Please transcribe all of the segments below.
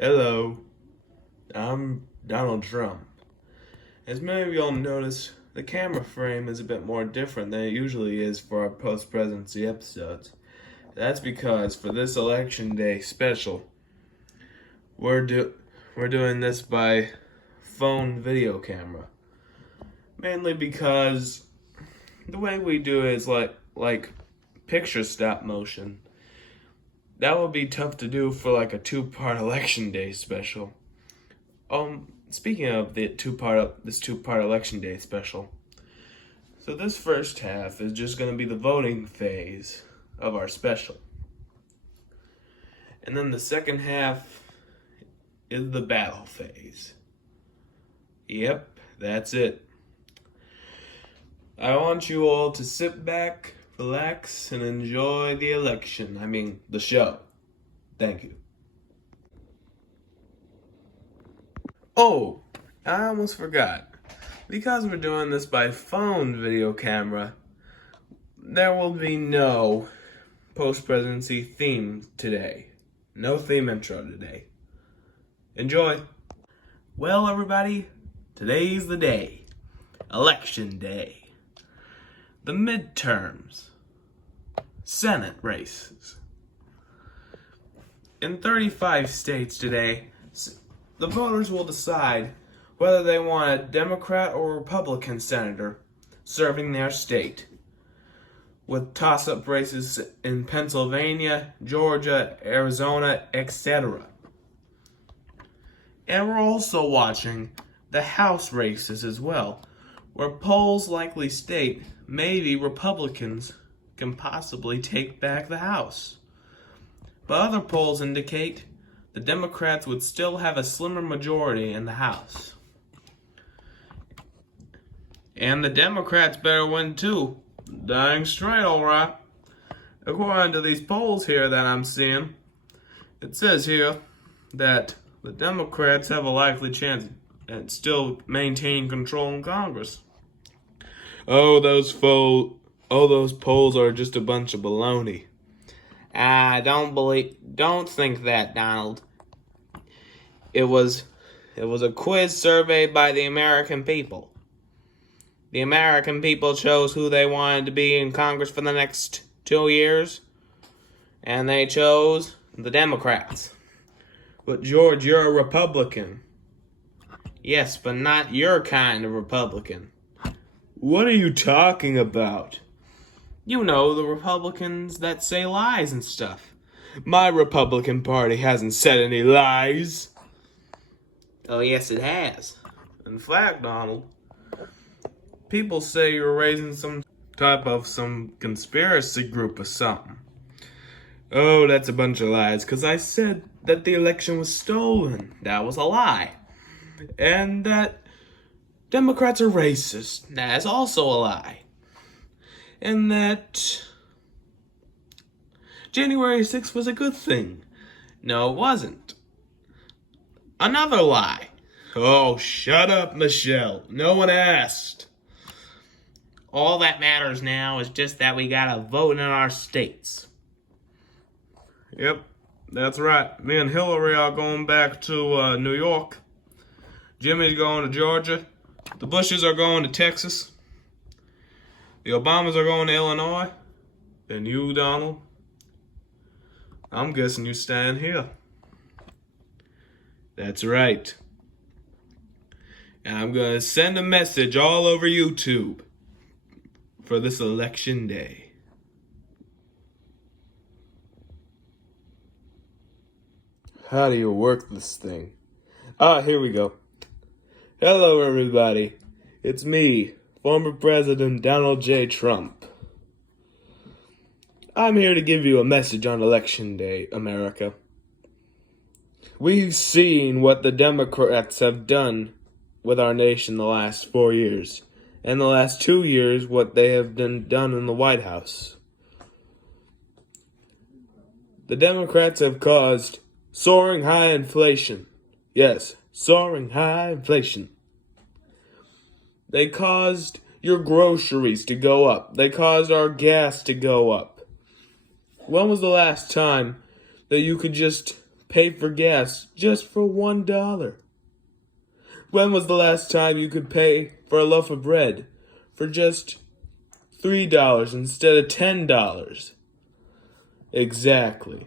Hello, I'm Donald Trump. As many of y'all notice, the camera frame is a bit more different than it usually is for our post-presidency episodes. That's because for this election day special, we're doing this by phone video camera. Mainly because the way we do it is like picture stop motion. That would be tough to do for like a two-part election day special. Speaking of this two-part election day special, so this first half is just going to be the voting phase of our special. And then the second half is the battle phase. Yep, that's it. I want you all to sit back, relax, and enjoy the election. I mean, the show. Thank you. Oh, I almost forgot. Because we're doing this by phone video camera, there will be no post-presidency theme today. No theme intro today. Enjoy. Well, everybody, today's the day. Election day. The midterms. Senate races. In 35 states today, the voters will decide whether they want a Democrat or Republican senator serving their state, with toss-up races in Pennsylvania, Georgia, Arizona, etc. And we're also watching the House races as well, where polls likely state maybe Republicans can possibly take back the House. But other polls indicate the Democrats would still have a slimmer majority in the House. And the Democrats better win too. Dang straight, alright. According to these polls here that I'm seeing, it says here that the Democrats have a likely chance at still maintaining control in Congress. Those polls are just a bunch of baloney. Don't think that, Donald. It was a quiz survey by the American people. The American people chose who they wanted to be in Congress for the next 2 years, and they chose the Democrats. But George, you're a Republican. Yes, but not your kind of Republican. What are you talking about? You know, the Republicans that say lies and stuff. My Republican Party hasn't said any lies. Oh, yes, it has. In fact, Donald, people say you're raising some type of conspiracy group or something. Oh, that's a bunch of lies, because I said that the election was stolen. That was a lie. And that Democrats are racist. That's also a lie. And that January 6th was a good thing. No, it wasn't. Another lie. Oh, shut up, Michelle. No one asked. All that matters now is just that we got a vote in our states. Yep, that's right. Me and Hillary are going back to New York. Jimmy's going to Georgia. The Bushes are going to Texas. The Obamas are going to Illinois. And you, Donald, I'm guessing you stand here. That's right. And I'm going to send a message all over YouTube for this election day. How do you work this thing? Here we go. Hello, everybody. It's me, former President Donald J. Trump. I'm here to give you a message on Election Day, America. We've seen what the Democrats have done with our nation the last 4 years, and the last 2 years what they have done in the White House. The Democrats have caused soaring high inflation. Yes, soaring high inflation. They caused your groceries to go up. They caused our gas to go up. When was the last time that you could just pay for gas just for $1. When was the last time you could pay for a loaf of bread for just $3 instead of $10? Exactly.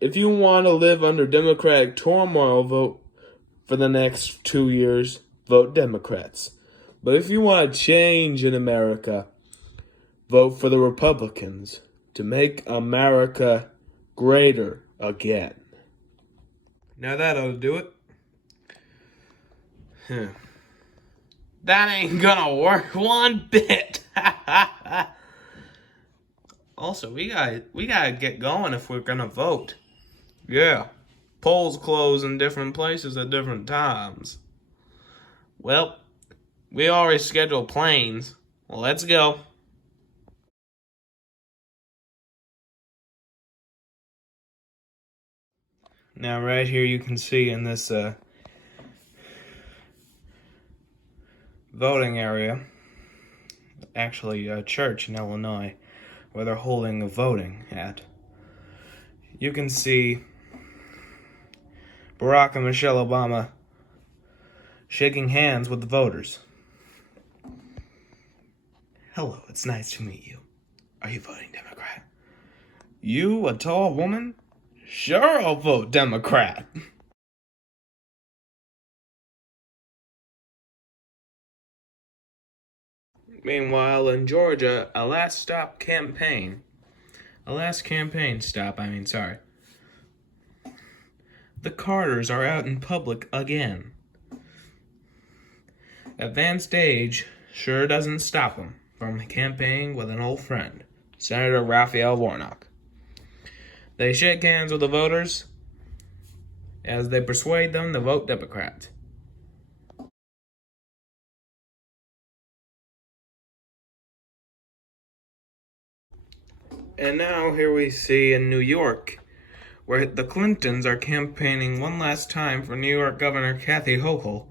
If you want to live under Democratic turmoil, vote for the next 2 years, vote Democrats. But if you want a change in America, vote for the Republicans to make America greater again. Now that ought to do it. That ain't gonna work one bit. Also, we gotta get going if we're gonna vote. Yeah. Polls close in different places at different times. Well, we already scheduled planes. Well, let's go. Now, right here you can see in this voting area, actually a church in Illinois, where they're holding a voting at. You can see Barack and Michelle Obama shaking hands with the voters. Hello, it's nice to meet you. Are you voting Democrat? You, a tall woman? Sure, I'll vote Democrat. Meanwhile, in Georgia, a last campaign stop, The Carters are out in public again. Advanced age sure doesn't stop them from campaigning with an old friend, Senator Raphael Warnock. They shake hands with the voters as they persuade them to vote Democrat. And now here we see in New York, where the Clintons are campaigning one last time for New York Governor Kathy Hochul,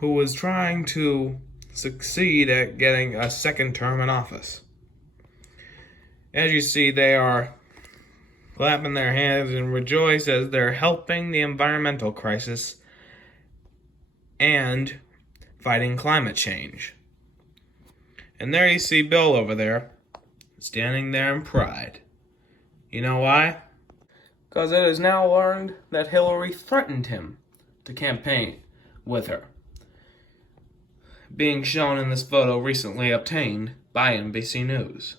who was trying to succeed at getting a second term in office. As you see, they are clapping their hands and rejoice as they're helping the environmental crisis and fighting climate change. And there you see Bill over there, standing there in pride. You know why? Because it is now learned that Hillary threatened him to campaign with her, being shown in this photo recently obtained by NBC News,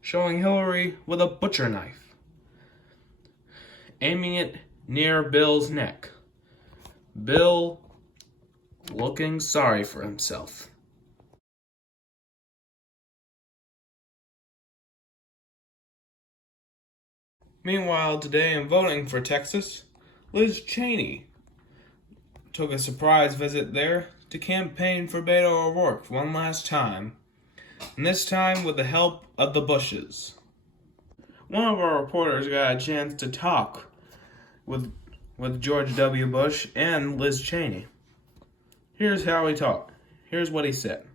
showing Hillary with a butcher knife, aiming it near Bill's neck. Bill looking sorry for himself. Meanwhile, today in voting for Texas, Liz Cheney took a surprise visit there to campaign for Beto O'Rourke one last time, and this time with the help of the Bushes. One of our reporters got a chance to talk with George W. Bush and Liz Cheney. Here's how he talked. Here's what he said.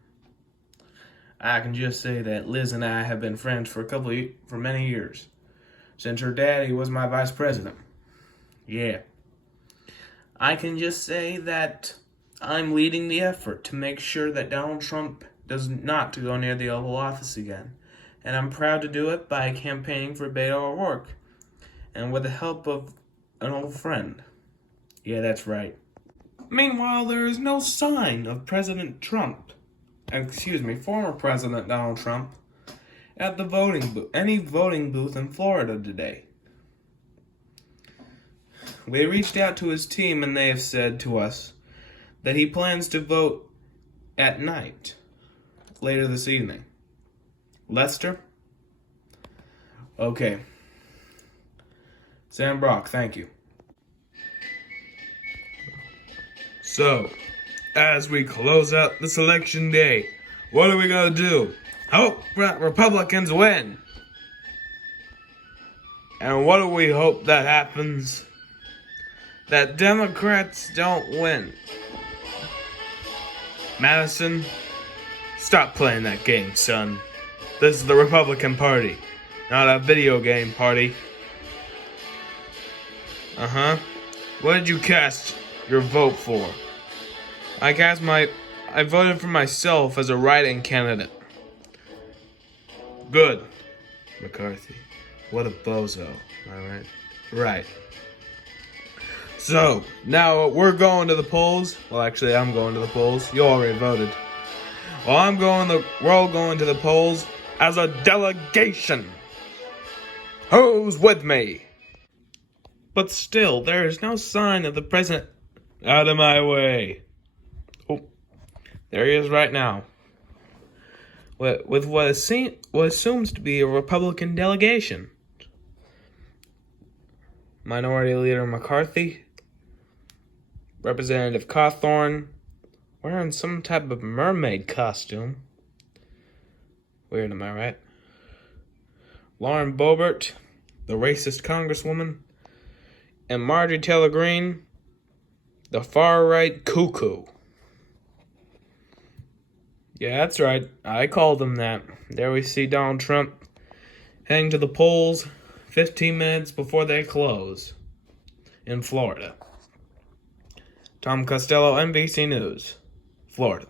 I can just say that Liz and I have been friends for many years, since her daddy was my vice president. Yeah. I can just say that I'm leading the effort to make sure that Donald Trump does not go near the Oval Office again. And I'm proud to do it by campaigning for Beto O'Rourke, and with the help of an old friend. Yeah, that's right. Meanwhile, there is no sign of former President Donald Trump, at the any voting booth in Florida today. We reached out to his team and they have said to us that he plans to vote at night, later this evening. Lester? Okay. Sam Brock, thank you. So, as we close out this election day, what are we gonna do? Hope Republicans win. And what do we hope that happens? That Democrats don't win. Madison, stop playing that game, son. This is the Republican Party, not a video game party. Uh-huh. What did you cast your vote for? I voted for myself as a write-in candidate. Good. McCarthy. What a bozo. Alright. Right. So, now we're going to the polls. Well, actually, I'm going to the polls. You already voted. Well, we're all going to the polls as a delegation. Who's with me? But still, there is no sign of the president. Out of my way. Oh, there he is right now. With what assumes to be a Republican delegation. Minority Leader McCarthy, Representative Cawthorn, wearing some type of mermaid costume. Weird, am I right? Lauren Boebert, the racist congresswoman, and Marjorie Taylor Greene, the far-right cuckoo. Yeah, that's right. I called him that. There we see Donald Trump heading to the polls 15 minutes before they close in Florida. Tom Costello, NBC News, Florida.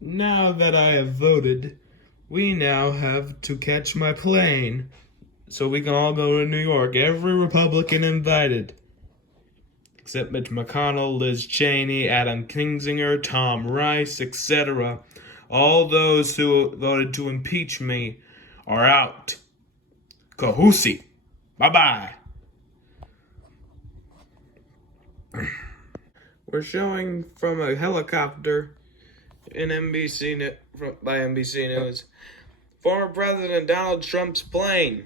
Now that I have voted, we now have to catch my plane so we can all go to New York. Every Republican invited. Except Mitch McConnell, Liz Cheney, Adam Kinzinger, Tom Rice, etc. All those who voted to impeach me are out. Kahusi. Bye-bye. We're showing from a helicopter in by NBC News. Former President Donald Trump's plane.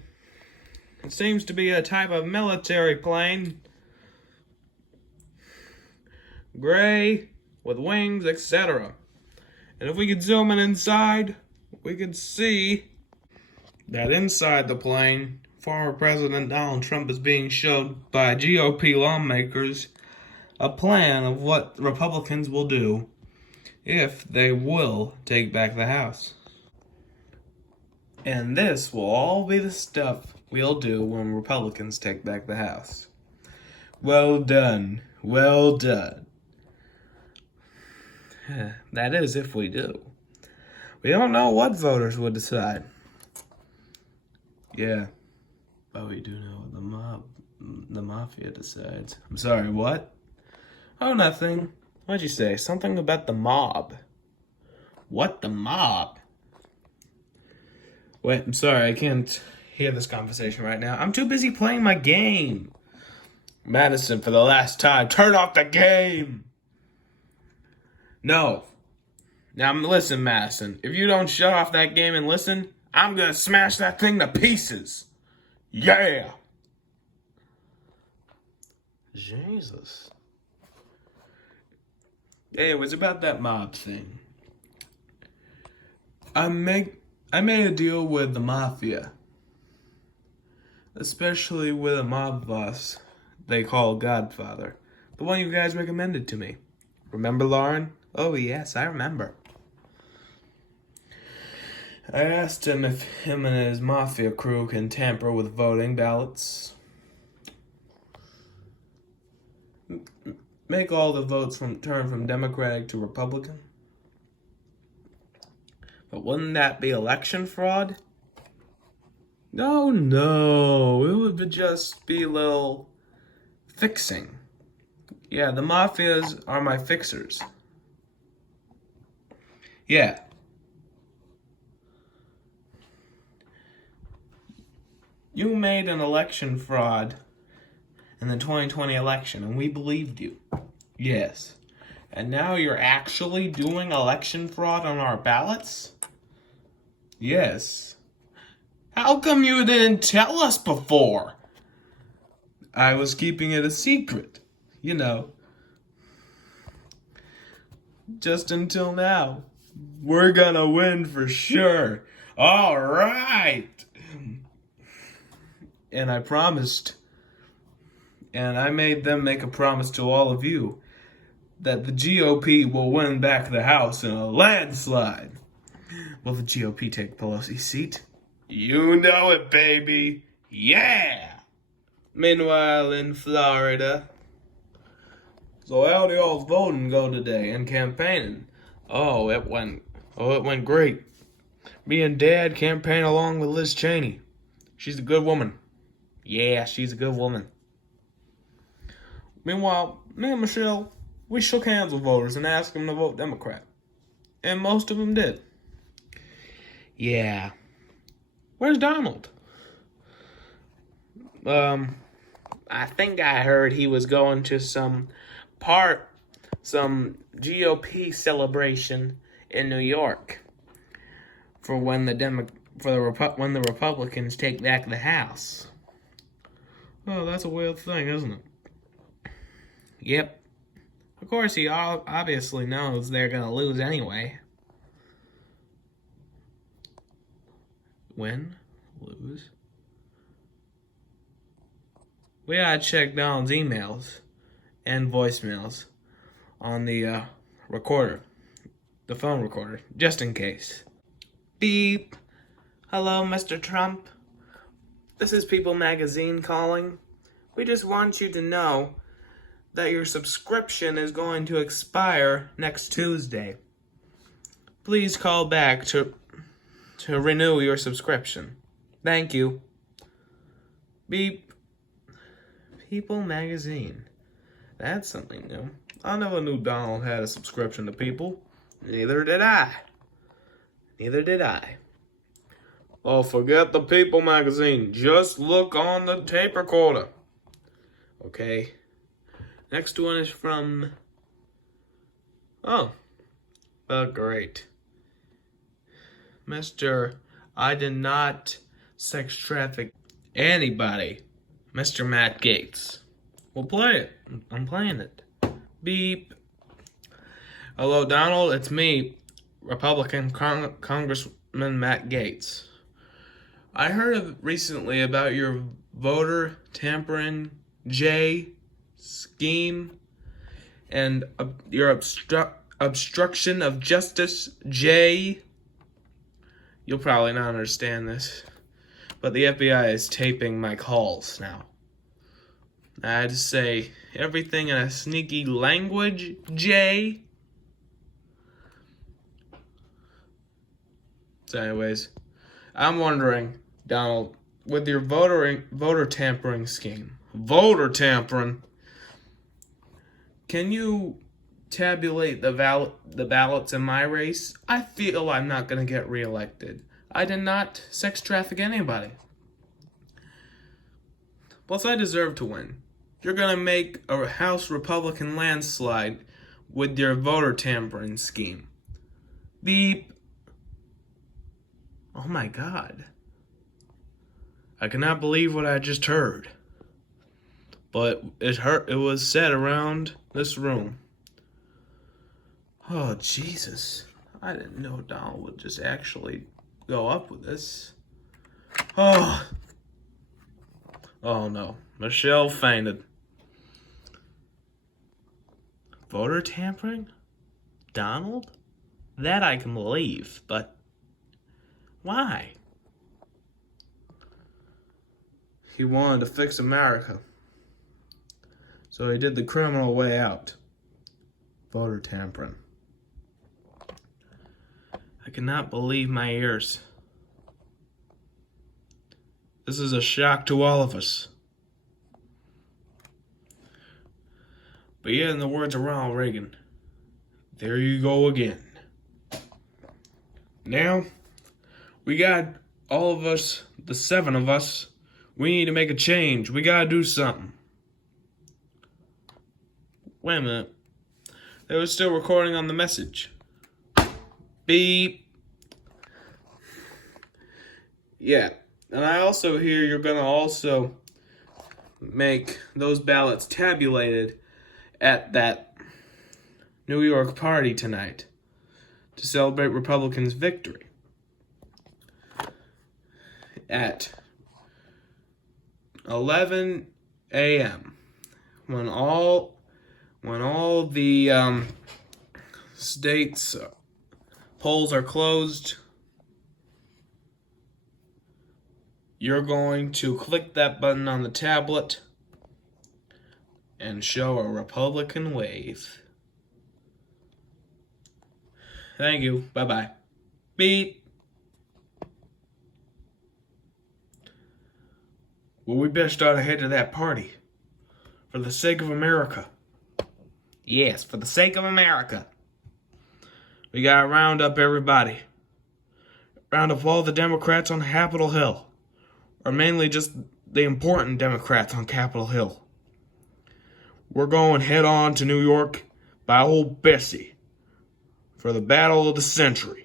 It seems to be a type of military plane. Gray, with wings, etc. And if we could zoom in inside, we could see that inside the plane, former President Donald Trump is being showed by GOP lawmakers a plan of what Republicans will do if they will take back the House. And this will all be the stuff we'll do when Republicans take back the House. Well done. Well done. That is if we do. We don't know what voters would decide. Yeah. But we do know what the mafia decides. I'm sorry, what? Oh, nothing. What'd you say? Something about the mob. What, the mob? Wait, I'm sorry, I can't hear this conversation right now. I'm too busy playing my game. Madison, for the last time, turn off the game! No. Now, listen, Madison. If you don't shut off that game and listen, I'm gonna smash that thing to pieces. Yeah! Jesus. Anyways, about that mob thing. I made a deal with the mafia. Especially with a mob boss they call Godfather. The one you guys recommended to me. Remember, Lauren? Oh, yes, I remember. I asked him if him and his mafia crew can tamper with voting ballots. Make all the votes turn from Democratic to Republican. But wouldn't that be election fraud? No, it would just be a little fixing. Yeah, the mafias are my fixers. Yeah. You made an election fraud in the 2020 election, and we believed you. Yes. And now you're actually doing election fraud on our ballots? Yes. How come you didn't tell us before? I was keeping it a secret. You know. Just until now. We're gonna win for sure. All right. And I promised, and I made them make a promise to all of you, that the GOP will win back the House in a landslide. Will the GOP take Pelosi's seat? You know it, baby. Yeah. Meanwhile, in Florida. So how did y'all's voting go today and campaigning? It went great. Me and Dad campaigned along with Liz Cheney. She's a good woman. Yeah, she's a good woman. Meanwhile, me and Michelle, we shook hands with voters and asked them to vote Democrat. And most of them did. Yeah. Where's Donald? I think I heard he was going to some GOP celebration in New York for when the Republicans take back the House. Oh, that's a weird thing, isn't it? Yep. Of course, he obviously knows they're gonna lose anyway. When? Lose? We gotta check Donald's emails and voicemails on the recorder, the phone recorder, just in case. Beep. Hello, Mr. Trump. This is People Magazine calling. We just want you to know that your subscription is going to expire next Tuesday. Please call back to renew your subscription. Thank you. Beep. People Magazine. That's something new. I never knew Donald had a subscription to People. Neither did I. Oh, forget the People Magazine. Just look on the tape recorder. Okay. Next one is from... great. Mr. I did not sex traffic anybody. Mr. Matt Gaetz. We'll play it. I'm playing it. Beep. Hello, Donald. It's me, Republican Congressman Matt Gaetz. I heard recently about your voter tampering scheme and your obstruction of justice J. You'll probably not understand this, but the FBI is taping my calls now. I had to say everything in a sneaky language, J. So anyways, I'm wondering, Donald, with your voter tampering scheme, can you tabulate the ballots in my race? I feel I'm not going to get reelected. I did not sex traffic anybody. Plus, I deserve to win. You're going to make a House Republican landslide with your voter tampering scheme. Beep. Oh my God. I cannot believe what I just heard. But it was said around this room. Oh, Jesus. I didn't know Donald would just actually go up with this. Oh no. Michelle fainted. Voter tampering? Donald? That I can believe, but why? He wanted to fix America. So he did the criminal way out. Voter tampering. I cannot believe my ears. This is a shock to all of us. But yeah, in the words of Ronald Reagan, there you go again. Now, we got all of us, the 7 of us, we need to make a change. We gotta do something. Wait a minute. They were still recording on the message. Beep. Yeah. And I also hear you're going to also make those ballots tabulated at that New York party tonight to celebrate Republicans' victory. At 11 a.m. when all the states polls are closed, you're going to click that button on the tablet and show a Republican wave. Thank you. Bye-bye. Beep. Well, we best start ahead to that party. For the sake of America. Yes, for the sake of America. We gotta round up everybody. Round up all the Democrats on Capitol Hill. Or mainly just the important Democrats on Capitol Hill. We're going head on to New York by Old Bessie for the battle of the century.